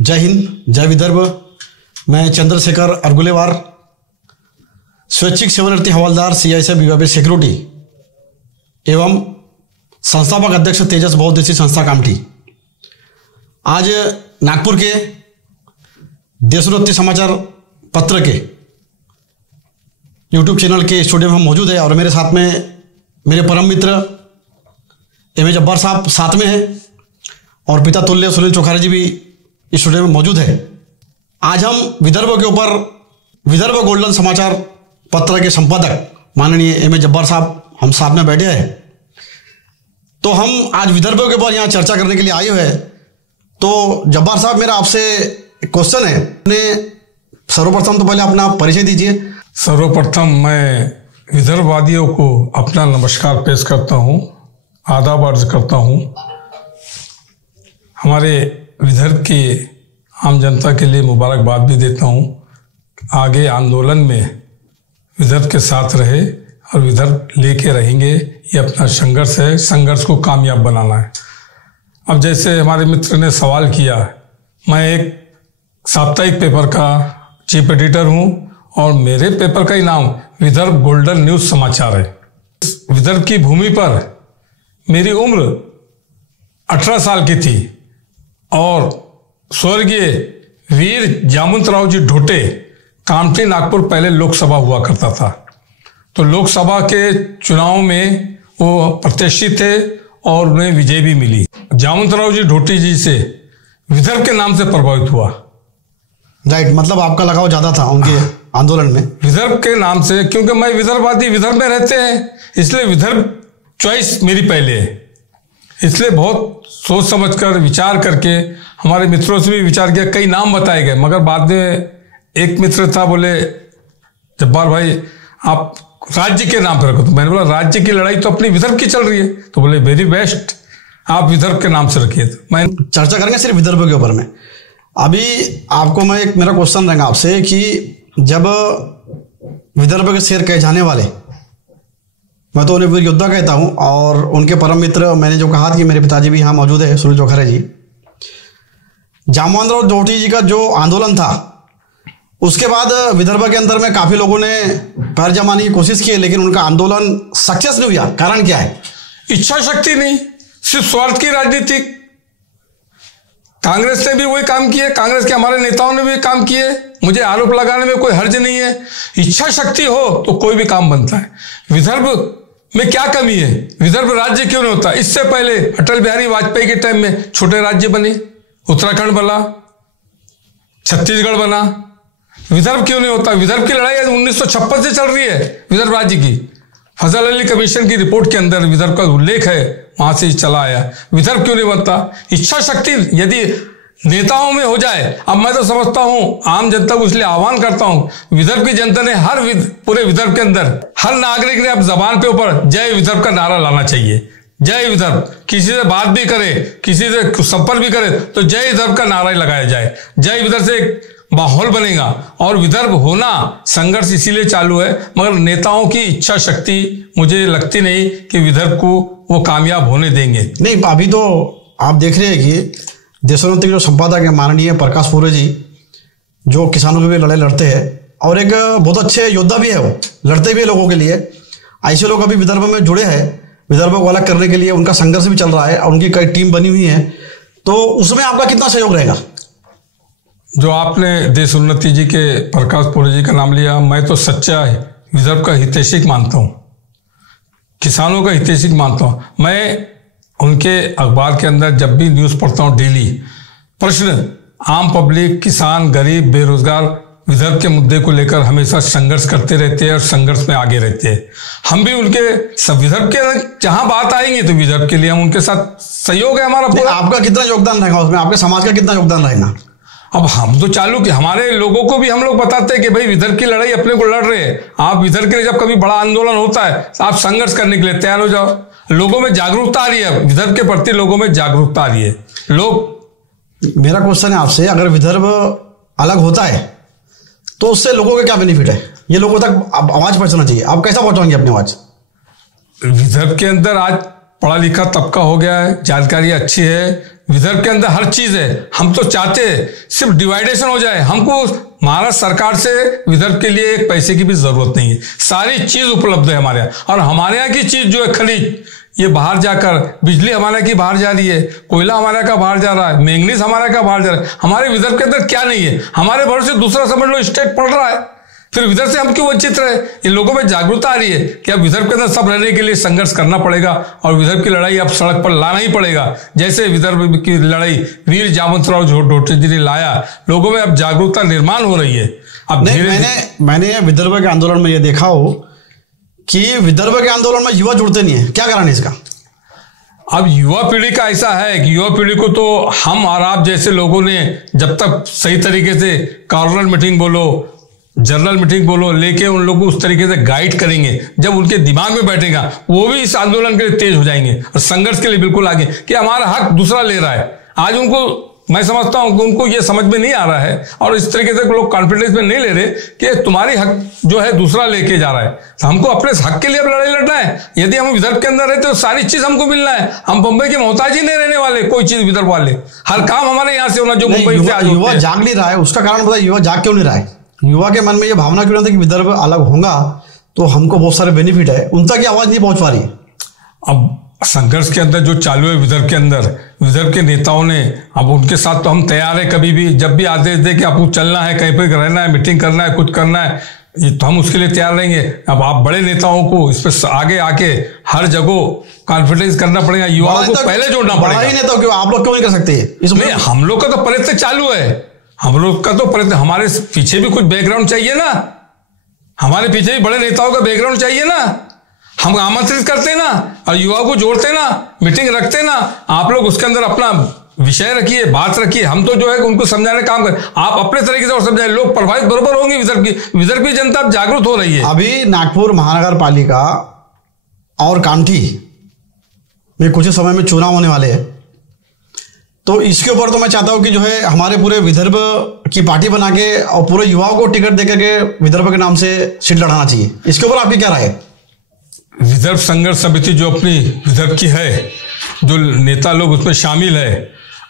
जय हिंद, जय विदर्भ। मैं चंद्रशेखर अरगुलेवार, स्वैच्छिक सेवानिवृत्ति हवलदार CISF विभाग सिक्योरिटी एवं संस्थापक अध्यक्ष तेजस बहुउद्देशीय संस्था कामठी। आज नागपुर के देशोन्नति समाचार पत्र के YouTube चैनल के स्टूडियो में हम मौजूद है और मेरे साथ में मेरे परम मित्र M.A. जब्बार साहब साथ में हैं और पिता तुल्य सुनील चोखारे जी भी इस स्टूडियो में मौजूद है। आज हम विदर्भ के ऊपर विदर्भ गोल्डन समाचार पत्र के संपादक माननीय M.A. जब्बार साहब हम साथ में बैठे हैं, तो हम आज विदर्भ के ऊपर यहाँ चर्चा करने के लिए आए हुए हैं। तो जब्बार साहब, मेरा आपसे क्वेश्चन है, सर्वप्रथम तो पहले अपना परिचय दीजिए। सर्वप्रथम मैं विदर्भवादियों को अपना नमस्कार पेश करता हूँ, आदाब अर्ज करता हूँ। हमारे विदर्भ की आम जनता के लिए मुबारकबाद भी देता हूँ। आगे आंदोलन में विदर्भ के साथ रहे और विदर्भ लेके रहेंगे, ये अपना संघर्ष है, संघर्ष को कामयाब बनाना है। अब जैसे हमारे मित्र ने सवाल किया, मैं एक साप्ताहिक पेपर का चीफ एडिटर हूँ और मेरे पेपर का ही नाम विदर्भ गोल्डन न्यूज़ समाचार है। विदर्भ की भूमि पर मेरी उम्र 18 साल की थी और स्वर्गीय वीर जामुनराव जी ढोटे, कामठी नागपुर पहले लोकसभा हुआ करता था, तो लोकसभा के चुनाव में वो प्रत्याशी थे और उन्हें विजय भी मिली। जामुनराव जी ढोटे जी से विदर्भ के नाम से प्रभावित हुआ। राइट, मतलब आपका लगाव ज्यादा था उनके आंदोलन में विदर्भ के नाम से, क्योंकि मैं विदर्भवादी, विदर्भ में रहते हैं, इसलिए विदर्भ चॉइस मेरी पहले है। इसलिए बहुत सोच समझकर विचार करके हमारे मित्रों से भी विचार किया, कई नाम बताए गए, मगर बाद में एक मित्र था, बोले जब्बार भाई आप राज्य के नाम पर रखो। तो मैंने बोला राज्य की लड़ाई तो अपनी विदर्भ की चल रही है, तो बोले वेरी बेस्ट, आप विदर्भ के नाम से रखिए। तो मैं चर्चा करेंगे सिर्फ विदर्भ के ऊपर में। अभी आपको मैं एक मेरा क्वेश्चन रहेगा आपसे कि जब विदर्भ के शेर कहे जाने वाले, मैं तो उन्हें वीर योद्धा कहता हूं, और उनके परम मित्र, मैंने जो कहा कि मेरे पिताजी भी यहाँ मौजूद है, सुनील चोखारे जी, जामुनराव ढोटे जी का जो आंदोलन था, उसके बाद विदर्भ के अंदर में काफी लोगों ने पैर जमाने की कोशिश की, लेकिन उनका आंदोलन सक्सेस नहीं हुआ। कारण क्या है? इच्छा शक्ति नहीं, सिर्फ स्वार्थ की राजनीति। कांग्रेस ने भी वही काम किए, कांग्रेस के हमारे नेताओं ने भी काम किए, मुझे आरोप लगाने में कोई हर्ज नहीं है। इच्छा शक्ति हो तो कोई भी काम बनता है। विदर्भ में क्या कमी है? विदर्भ राज्य क्यों नहीं होता? इससे पहले अटल बिहारी वाजपेयी के टाइम में छोटे राज्य बने, उत्तराखंड बना, छत्तीसगढ़ बना, विदर्भ क्यों नहीं होता? विदर्भ की लड़ाई 1956 से चल रही है विदर्भ राज्य की। फजल अली कमीशन की रिपोर्ट के अंदर विदर्भ का उल्लेख है, वहां से चला आया। विदर्भ क्यों नहीं बनता? इच्छा शक्ति यदि नेताओं में हो जाए। अब मैं तो समझता हूं, आम जनता को इसलिए आह्वान करता हूं, विदर्भ की जनता ने पूरे विदर्भ के अंदर हर नागरिक ने अब जबान पे ऊपर जय विदर्भ का नारा लाना चाहिए। जय विदर्भ, किसी से बात भी करे, किसी से संपर्क भी करे, तो जय विदर्भ का नारा ही लगाया जाए। जय विदर्भ से एक माहौल बनेगा और विदर्भ होना संघर्ष इसीलिए चालू है, मगर नेताओं की इच्छा शक्ति मुझे लगती नहीं कि विदर्भ को वो कामयाब होने देंगे। नहीं, अभी तो आप देख रहे हैं कि देशोन्नति के जो संपादक है माननीय प्रकाश पूरे जी, जो किसानों के लिए लड़ाई लड़ते हैं और एक बहुत अच्छे योद्धा भी है, वो लड़ते भी है लोगों के लिए। ऐसे लोग अभी विदर्भ में जुड़े हैं, विदर्भ को अलग करने के लिए उनका संघर्ष भी चल रहा है और उनकी कई टीम बनी हुई है, तो उसमें आपका कितना सहयोग रहेगा? जो आपने देशोन्नति जी के प्रकाश पूरे जी का नाम लिया, मैं तो सच्चा विदर्भ का हितैषिक मानता हूँ, किसानों का हितैषिक मानता हूँ। मैं उनके अखबार के अंदर जब भी न्यूज़ पढ़ता हूँ, डेली प्रश्न, आम पब्लिक, किसान, गरीब, बेरोजगार विदर्भ के मुद्दे को लेकर हमेशा संघर्ष करते रहते हैं और संघर्ष में आगे रहते हैं। हम भी उनके विदर्भ के जहां बात आएंगे तो विदर्भ के लिए हम उनके साथ सहयोग है हमारा पूरा। आपका कितना योगदान रहेगा उसमें? आपके समाज का कितना योगदान रहेगा? अब हम तो चालू कि हमारे लोगों को भी हम लोग बताते हैं कि भाई विदर्भ की लड़ाई अपने को लड़ रहे हैं, आप विदर्भ के लिए जब कभी बड़ा आंदोलन होता है आप संघर्ष करने के लिए तैयार हो जाओ। लोगों में जागरूकता आ रही है, विदर्भ के प्रति लोगों में जागरूकता आ रही है। मेरा क्वेश्चन है आपसे, अगर विदर्भ अलग होता है तो उससे लोगों का क्या बेनिफिट है? ये लोगों तक आवाज पहुंचना चाहिए, आप कैसा पहुंचाएंगे अपनी आवाज? विदर्भ के अंदर आज पढ़ा लिखा तबका हो गया है, जानकारी अच्छी है, विदर्भ के अंदर हर चीज है। हम तो चाहते हैं सिर्फ डिवाइडेशन हो जाए, हमको महाराष्ट्र सरकार से विदर्भ के लिए एक पैसे की भी जरूरत नहीं है, सारी चीज उपलब्ध है हमारे यहाँ। और हमारे यहाँ की चीज जो है खनिज, ये बाहर जाकर बिजली हमारे यहाँ की बाहर जा रही है, कोयला हमारे यहाँ का बाहर जा रहा है, मैंगनीज हमारे यहाँ का बाहर जा रहा है। हमारे विदर्भ के अंदर क्या नहीं है? हमारे भरोसे दूसरा समझ लो स्टेट पड़ रहा है, फिर विदर्भ से हम क्यों वंचित रहे? इन लोगों में जागरूकता आ रही है कि अब विदर्भ के अंदर सब रहने के लिए संघर्ष करना पड़ेगा और विदर्भ की लड़ाई अब सड़क पर लाना ही पड़ेगा। जैसे विदर्भ की लड़ाई वीर जामवंतराव ढोटे जी ने लाया, लोगों में अब जागरूकता निर्माण हो रही है। अब मैंने विदर्भ के आंदोलन में ये देखा हो कि विदर्भ के आंदोलन में युवा जुड़ते नहीं है, क्या कारण है इसका? अब युवा पीढ़ी का ऐसा है कि युवा पीढ़ी को तो हम और आप जैसे लोगों ने जब तक सही तरीके से कॉर्नर मीटिंग बोलो, जनरल मीटिंग बोलो, लेके उन लोगों को उस तरीके से गाइड करेंगे, जब उनके दिमाग में बैठेगा वो भी इस आंदोलन के लिए तेज हो जाएंगे और संघर्ष के लिए बिल्कुल आगे कि हमारा हक दूसरा ले रहा है। आज उनको मैं समझता हूं कि उनको ये समझ में नहीं आ रहा है और इस तरीके से लोग कॉन्फिडेंस में नहीं ले रहे कि तुम्हारी हक जो है दूसरा लेके जा रहा है। हमको अपने हक के लिए अब लड़ाई लड़ना है। यदि हम विदर्भ के अंदर रहते तो सारी चीज हमको मिलना है, हम मुंबई के मोहताज ही नहीं रहने वाले, कोई चीज विदर्भ वाले, हर काम हमारे यहाँ से होना जो मुंबई से आज युवा जाग नहीं रहा है। उसका कारण बताइए, युवा जाग क्यों नहीं रहा है? युवा के मन में ये भावना क्यों नहीं था कि विदर्भ अलग होगा तो हमको बहुत सारे बेनिफिट है, उन तक आवाज नहीं पहुंच पा रही है। अब संघर्ष के अंदर जो चालू है विदर्भ के अंदर, विदर्भ के नेताओं ने, अब उनके साथ तो हम तैयार है, कभी भी जब भी आदेश दे कि आपको चलना है, कहीं पर रहना है, मीटिंग करना है, कुछ करना है, ये तो हम उसके लिए तैयार रहेंगे। अब आप बड़े नेताओं को इस पर आगे आके हर जगह कॉन्फिडेंस करना पड़ेगा, युवाओं को पहले जोड़ना पड़ेगा। नेता क्यों आप लोग क्यों नहीं कर सकते? इसमें हम लोग का तो प्रयत्न चालू है, हम लोग का तो प्रयत्न, हमारे पीछे भी कुछ बैकग्राउंड चाहिए ना, हमारे पीछे भी बड़े नेताओं का बैकग्राउंड चाहिए ना। हम आमंत्रित करते ना और युवाओं को जोड़ते ना, मीटिंग रखते ना, आप लोग उसके अंदर अपना विषय रखिए, बात रखिए, हम तो जो है उनको समझाने काम करें, आप अपने तरीके से और समझाएं, लोग प्रभावित बरोबर होंगे। विदर्भ की जनता अब जागरूक हो रही है। अभी नागपुर महानगर पालिका और कांठी में कुछ समय में चुनाव होने वाले हैं, तो इसके ऊपर तो मैं चाहता हूं कि जो है हमारे पूरे विदर्भ की पार्टी बना के और पूरे युवाओं को टिकट देकर के विदर्भ के नाम से सीट लड़ाना चाहिए। इसके ऊपर आपकी क्या राय है? विदर्भ संघर्ष समिति जो अपनी विदर्भ की है, जो नेता लोग उसमें शामिल है,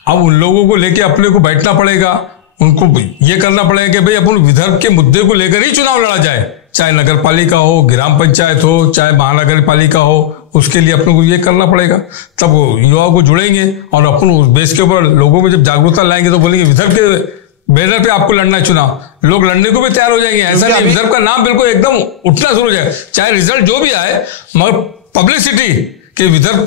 अब उन लोगों को लेके अपने को बैठना पड़ेगा, उनको ये करना पड़ेगा कि भाई अपन विदर्भ के मुद्दे को लेकर ही चुनाव लड़ा जाए, चाहे नगर पालिका हो, ग्राम पंचायत हो, चाहे महानगर पालिका हो, उसके लिए अपने को ये करना पड़ेगा। तब युवाओं को जुड़ेंगे और अपन उस बेस के ऊपर लोगों में जब जागरूकता लाएंगे तो बोलेंगे विदर्भ के बैनर पे आपको लड़ना है चुनाव, लोग लड़ने को भी तैयार हो जाएंगे। ऐसा नहीं, विदर्भ का नाम बिल्कुल एकदम उठना शुरू हो जाए, चाहे रिजल्ट जो भी आए, मगर पब्लिसिटी के विदर्भ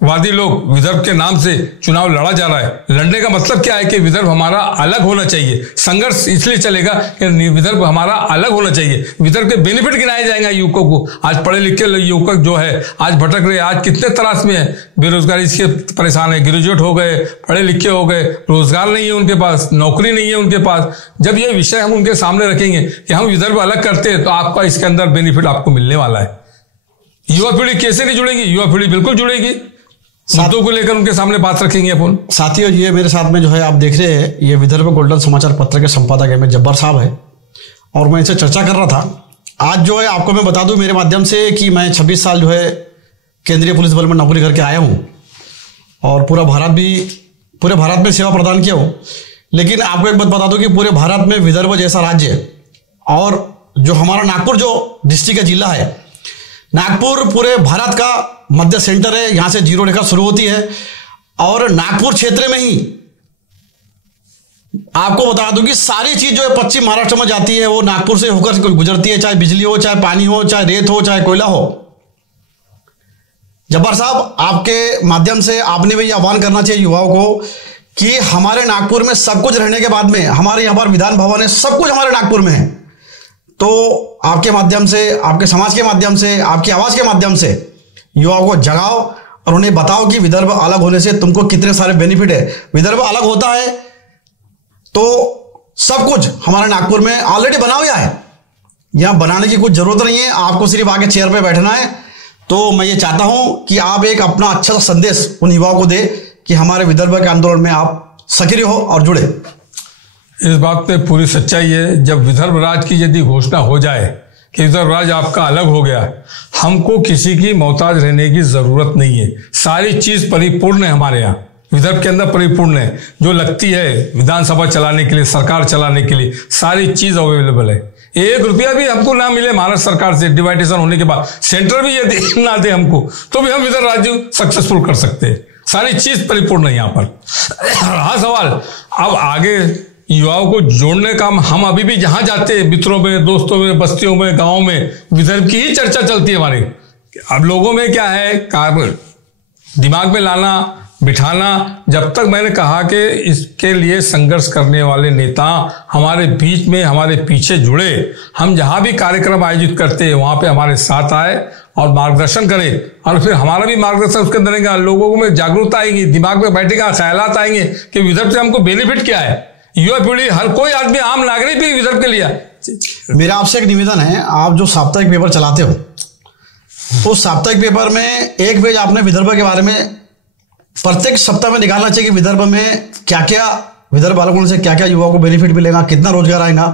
वादी लोग विदर्भ के नाम से चुनाव लड़ा जा रहा है। लड़ने का मतलब क्या है कि विदर्भ हमारा अलग होना चाहिए। संघर्ष इसलिए चलेगा कि विदर्भ हमारा अलग होना चाहिए, विदर्भ के बेनिफिट गिनाए जाएंगे युवकों को। आज पढ़े लिखे युवक जो है आज भटक रहे, आज कितने तरास में है, बेरोजगारी इसके परेशान है, ग्रेजुएट हो गए, पढ़े लिखे हो गए, रोजगार नहीं है उनके पास, नौकरी नहीं है उनके पास। जब ये विषय हम उनके सामने रखेंगे कि हम विदर्भ अलग करते हैं तो आपका इसके अंदर बेनिफिट आपको मिलने वाला है। युवा पीढ़ी कैसे नहीं जुड़ेगी? युवा पीढ़ी बिल्कुल जुड़ेगी, मुद्दों को लेकर उनके सामने बात रखेंगे अपन। साथियों, ये मेरे साथ में जो है आप देख रहे हैं, ये विदर्भ गोल्डन समाचार पत्र के संपादक है में जब्बार साहब है और मैं इनसे चर्चा कर रहा था। आज जो है आपको मैं बता दूं मेरे माध्यम से कि मैं 26 साल जो है केंद्रीय पुलिस बल में नौकरी करके आया हूं और पूरे भारत में सेवा प्रदान किया हूं। लेकिन आपको एक बात बता दूं कि पूरे भारत में विदर्भ जैसा राज्य और जो हमारा नागपुर जो डिस्ट्रिक्ट का जिला है, नागपुर पूरे भारत का मध्य सेंटर है, यहां से जीरो रेखा शुरू होती है और नागपुर क्षेत्र में ही आपको बता दूं कि सारी चीज जो है पश्चिम महाराष्ट्र में जाती है वो नागपुर से होकर गुजरती है, चाहे बिजली हो, चाहे पानी हो, चाहे रेत हो, चाहे कोयला हो। जब्बार साहब, आपके माध्यम से आपने भी आह्वान करना चाहिए युवाओं को कि हमारे नागपुर में सब कुछ रहने के बाद में हमारे यहां पर विधान भवन है, सब कुछ हमारे नागपुर में है, तो आपके माध्यम से, आपके समाज के माध्यम से, आपकी आवाज के माध्यम से युवाओं को जगाओ और उन्हें बताओ कि विदर्भ अलग होने से तुमको कितने सारे बेनिफिट है। विदर्भ अलग होता है तो सब कुछ हमारे नागपुर में ऑलरेडी बना हुआ है, यहां बनाने की कुछ जरूरत नहीं है, आपको सिर्फ आके चेयर पे बैठना है। तो मैं ये चाहता हूं कि आप एक अपना अच्छा सा संदेश उन युवाओं को दे कि हमारे विदर्भ के आंदोलन में आप सक्रिय हो और जुड़े। इस बात पे पूरी सच्चाई है। जब विदर्भ राज की यदि घोषणा हो जाए कि विदर्भ राज आपका अलग हो गया, हमको किसी की मोहताज रहने की जरूरत नहीं है, सारी चीज परिपूर्ण है हमारे यहाँ। विदर्भ के अंदर परिपूर्ण है, जो लगती है विधानसभा चलाने के लिए, सरकार चलाने के लिए, सारी चीज अवेलेबल है। 1 रुपया भी हमको ना मिले महाराष्ट्र सरकार से डिवाइडेशन होने के बाद, सेंटर भी यदि ना दे हमको, तो भी हम विदर्भ राज्य सक्सेसफुल कर सकते हैं। सारी चीज परिपूर्ण है यहाँ पर। रहा सवाल अब आगे युवाओं को जोड़ने का, हम अभी भी जहां जाते हैं मित्रों में, दोस्तों में, बस्तियों में, गाँव में, विदर्भ की ही चर्चा चलती है हमारी। अब लोगों में क्या है, दिमाग में लाना, बिठाना। जब तक मैंने कहा कि इसके लिए संघर्ष करने वाले नेता हमारे बीच में, हमारे पीछे जुड़े, हम जहां भी कार्यक्रम आयोजित करते हैं वहां पे हमारे साथ आए और मार्गदर्शन करें, और फिर हमारा भी मार्गदर्शन उसके अंदर रहेगा, लोगों में जागरूकता आएगी, दिमाग में बैठेगा, ख्यालात आएंगे कि विदर्भ से हमको बेनिफिट क्या है। युवा पीढ़ी, हर कोई आदमी, आम नागरिक भी विदर्भ के लिए। मेरा आपसे एक निवेदन है, आप जो साप्ताहिक पेपर चलाते हो, उस साप्ताहिक पेपर में एक पेज आपने विदर्भ के बारे में प्रत्येक सप्ताह में निकालना चाहिए कि विदर्भ में क्या क्या, विदर्भ बालकों से क्या क्या युवाओं को बेनिफिट मिलेगा, कितना रोजगार आएगा।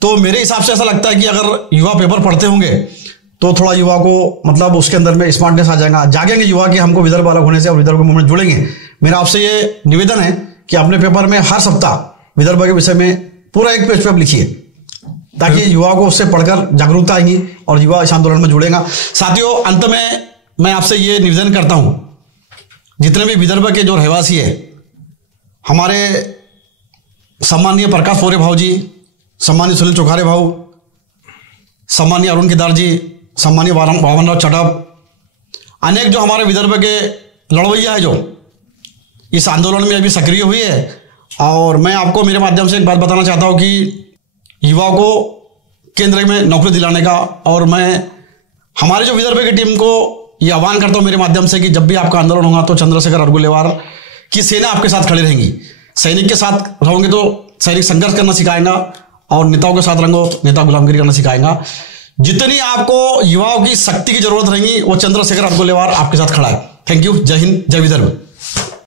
तो मेरे हिसाब से ऐसा लगता है कि अगर युवा पेपर पढ़ते होंगे तो थोड़ा युवा को मतलब उसके अंदर में स्मार्टनेस आ जाएगा, जागेंगे युवा कि हमको विदर्भ बालक होने से और विदर्भ के मूवमेंट जुड़ेंगे। मेरा आपसे ये निवेदन है कि अपने पेपर में हर सप्ताह विदर्भ के विषय में पूरा एक पेज पे आप लिखिए, ताकि युवाओं को उससे पढ़कर जागरूकता आएगी और युवा इस आंदोलन में जुड़ेगा। साथियों, अंत में मैं आपसे ये निवेदन करता हूं, जितने भी विदर्भ के जो रहवासी है, हमारे सम्माननीय प्रकाश पोरे भाव जी, सम्माननीय सुनील चोखारे भाव, सम्माननीय अरुण केदार जी, सम्माननीय वामन राव चटप, अनेक जो हमारे विदर्भ के लड़वैया है जो इस आंदोलन में अभी सक्रिय हुई है। और मैं आपको मेरे माध्यम से एक बात बताना चाहता हूं कि युवाओं को केंद्र में नौकरी दिलाने का, और मैं हमारे जो विदर्भ की टीम को ये आह्वान करता हूं मेरे माध्यम से कि जब भी आपका आंदोलन होगा तो चंद्रशेखर अरगुलेवार की सेना आपके साथ खड़ी रहेंगी। सैनिक के साथ रहोगे तो सैनिक संघर्ष करना सिखाएगा, और नेताओं के साथ रहोगे तो नेता गुलामगिरी करना सिखाएगा। जितनी आपको युवाओं की शक्ति की जरूरत रहेगी वो चंद्रशेखर अरगुलेवार आपके साथ खड़ा है। Thank you. जय हिंद, जय विदर्भ।